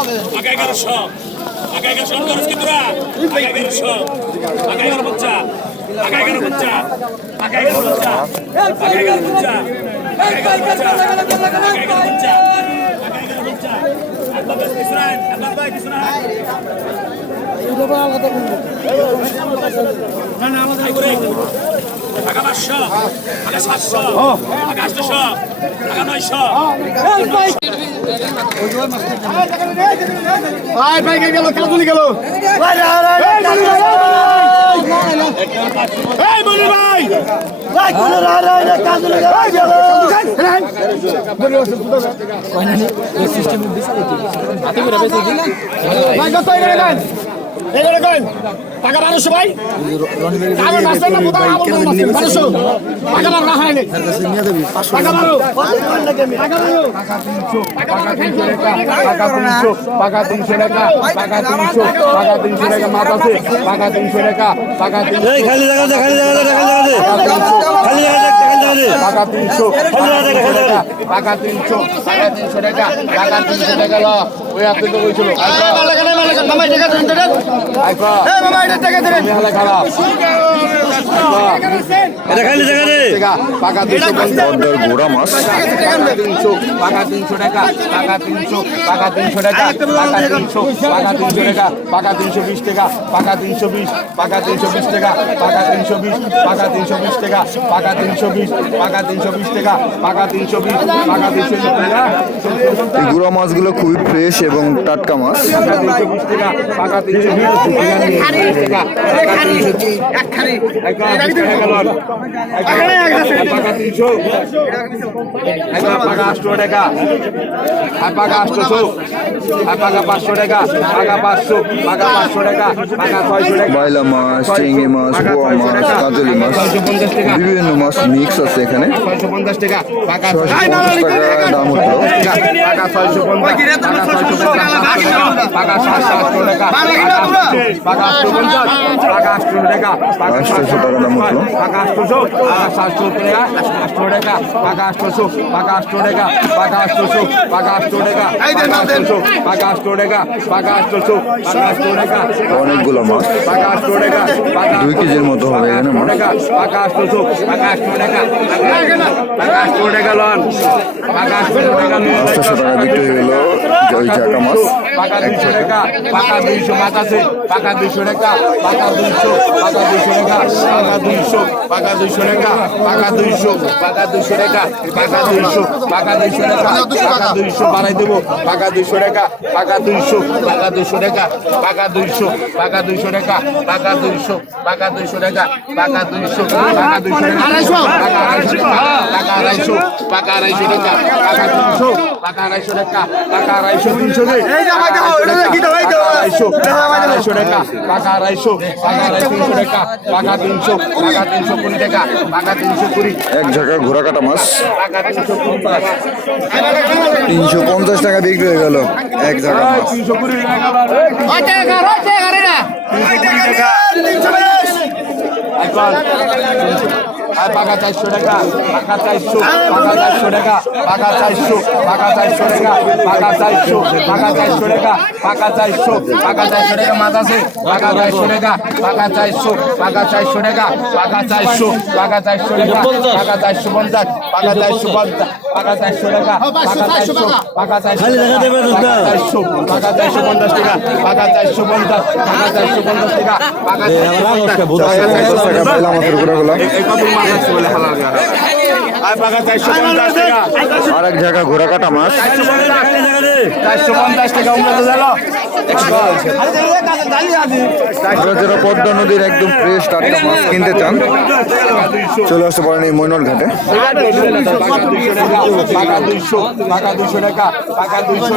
আগে 1100 আগে 1100 খরচ কি তোরা আগে 1100 আগে 11 বাচ্চা আগে 11 বাচ্চা আগে 11 বাচ্চা আগে 11 বাচ্চা আগে 11 বাচ্চা আগে 11 বাচ্চা আগে 11 বাচ্চা আল্লাহ বাস ইসরাইল আল্লাহ ভাই ইসরাইল এটা বড় কথা না না আলাদা করে আগে 500 আগে 700 আগে 800 আগে 900 ভাই ভাই গেল কাজুলি গেল এই বলি ভাই ভাই কোন রে কাজুলি গেল কয়না নি সিস্টেম দিছে কি হাতে করে বেঁচে দিনা ভাই কত এলেন এগুলো কই টাকা 1200 ভাই টাকা মাসে না পুরো আমল মাসে 1200 টাকা মার না হয় না তার কাছে নিয়ে দেবি 500 টাকা মারো টাকা মারো টাকা 300 টাকা 300 টাকা 300 টাকা 300 টাকা মাছ আছে টাকা 300 টাকা টাকা 300 এই খালি জায়গা দে খালি জায়গা দে খালি জায়গা দে খালি জায়গা দে টাকা 300 খালি জায়গা দে টাকা 300 টাকা 300 টাকা ল ওই আপনি তো কইছিল মামা টাকা দেন দেন আইফা এই মামা এটা টাকা দেন মেলা খারাপ এটা খালি জায়গা দে টাকা 200 ঘোড়া মাছ টাকা 300 টাকা টাকা 300 টাকা 300 টাকা টাকা 300 টাকা 300 টাকা টাকা 320 টাকা টাকা 320 টাকা 320 টাকা টাকা 320 টাকা 320 টাকা টাকা 320 টাকা 320 টাকা টাকা 320 টাকা 320 টাকা এই গুড়া মাছগুলো খুবই ফ্রেশ এবং টাটকা মাছ। টাকা 320 টাকা টাকা 300 এক খানি টাকা 300 টাকা 800 টাকা টাকা 800 টাকা 500 টাকা টাকা 500 টাকা 500 টাকা টাকা 600 টাকা বাইলা মাছ, চিংড়ি মাছ, পোয়া মাছ, কাজলি মাছ, বিভিন্ন মাছ মিক্স আছে এখানে। 650 টাকা টাকা 650 টাকা দাম উঠলো। টাকা 650 টাকা 700 টাকা টাকা 850 টাকা 800 টাকা 800 টাকা দাম উঠলো। টাকা 800 টাকা 700 টাকা 800 টাকা টাকা 800 টাকা 800 টাকা টাকা 800 টাকা 800 টাকা টাকা 800 টাকা 800 টাকা টাকা 800 টাকা 800 টাকা অনেকগুলো মাছ, টাকা 800 টাকা 2 কেজির মতো হবে এখানে মাছ। টাকা 800 টাকা 800 টাকা টাকা 800 টাকা লন টাকা 800 টাকা 800 টাকা বিক্রি হয়ে গেল ওই জাকা মাছ। টাকা 200 টাকা টাকা 200 মাছ আছে টাকা 200 টাকা টাকা 200 টাকা 200 টাকা টাকা 200 টাকা 200 টাকা টাকা 200 টাকা 200 টাকা টাকা 200 টাকা 200 টাকা টাকা 200 বাড়াই দেব টাকা 200 টাকা টাকা 200 টাকা 200 টাকা টাকা 200 টাকা 200 টাকা টাকা 200 টাকা 200 টাকা টাকা 200 টাকা 200 টাকা 250 টাকা টাকা 250 টাকা 250 টাকা টাকা 300 টাকা 250 টাকা টাকা 250 300 দে এই জামাই দাও এটা কি দাও এই দাও 250 টাকা টাকা 250 টাকা 300 টাকা টাকা 300 টাকা 320 টাকা টাকা 320 এক ঝাঁকা ঘোড়া কাটা মাছ টাকা 350 350 টাকা বিক্রি হয়ে গেল এক ঝাঁকা মাছ। 320 টাকা রে না 320 টাকা আইকন টাকা 400 টাকা টাকা 400 টাকা 400 টাকা টাকা 400 টাকা 400 টাকা টাকা 400 টাকা 400 টাকা টাকা 400 টাকা 400 টাকা মাছ আছে টাকা 400 টাকা টাকা 400 টাকা 400 টাকা টাকা 400 টাকা 400 টাকা টাকা 450 টাকা 450 টাকা 400 টাকা টাকা 400 টাকা 400 টাকা 450 টাকা টাকা 450 টাকা 450 টাকা টাকা 450 টাকা বাইলা মাছের ঘোড়াগুলো। আর এক ঝাঁকা ঘোড়া কাটা মাছ 450 টাকা উন্নত গেল আপনারা যারা পদ্মা নদীর একদম ফ্রেশ টাটকা মাছ কিনতে চান চলে আসতে পারেন এই মৈনট ঘাটে। টাকা 200 টাকা 200 টাকা টাকা 200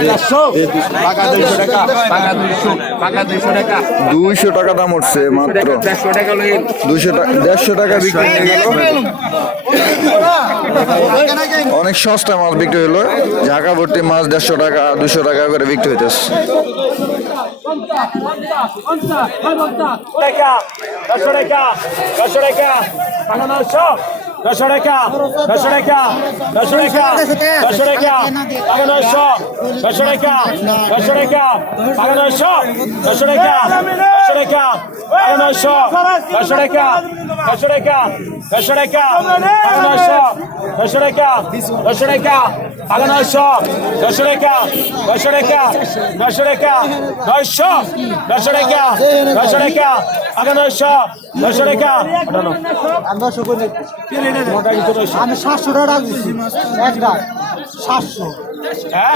টাকা 200 টাকা টাকা 200 টাকা 200 টাকা 200 টাকা দাম উঠছে মাত্র 150 টাকা লই 200 টাকা 150 টাকা বিক্রি হয়ে গেল। অনেক সস্তা মাছ বিক্রি হলো, ঝাঁকা ভর্তি মাছ 150 টাকা 200 টাকা করে বিক্রি হইতেছে। টাকা 10 টাকা 10 টাকা টাকা 900 নয়শো টাকা নয়শো টাকা নয়শো টাকা নয়শো টাকা টাকা 900 নয়শো টাকা নয়শো টাকা টাকা 900 নয়শো টাকা নয়শো টাকা টাকা 900 নয়শো টাকা নয়শো টাকা নয়শো টাকা টাকা 900 নয়শো টাকা নয়শো টাকা টাকা 900 নয়শো টাকা নয়শো টাকা নয়শো টাকা 900 নয়শো টাকা নয়শো টাকা টাকা 900 নয়শো টাকা আমি 700 টাকা দিচ্ছি একটা 700 হ্যাঁ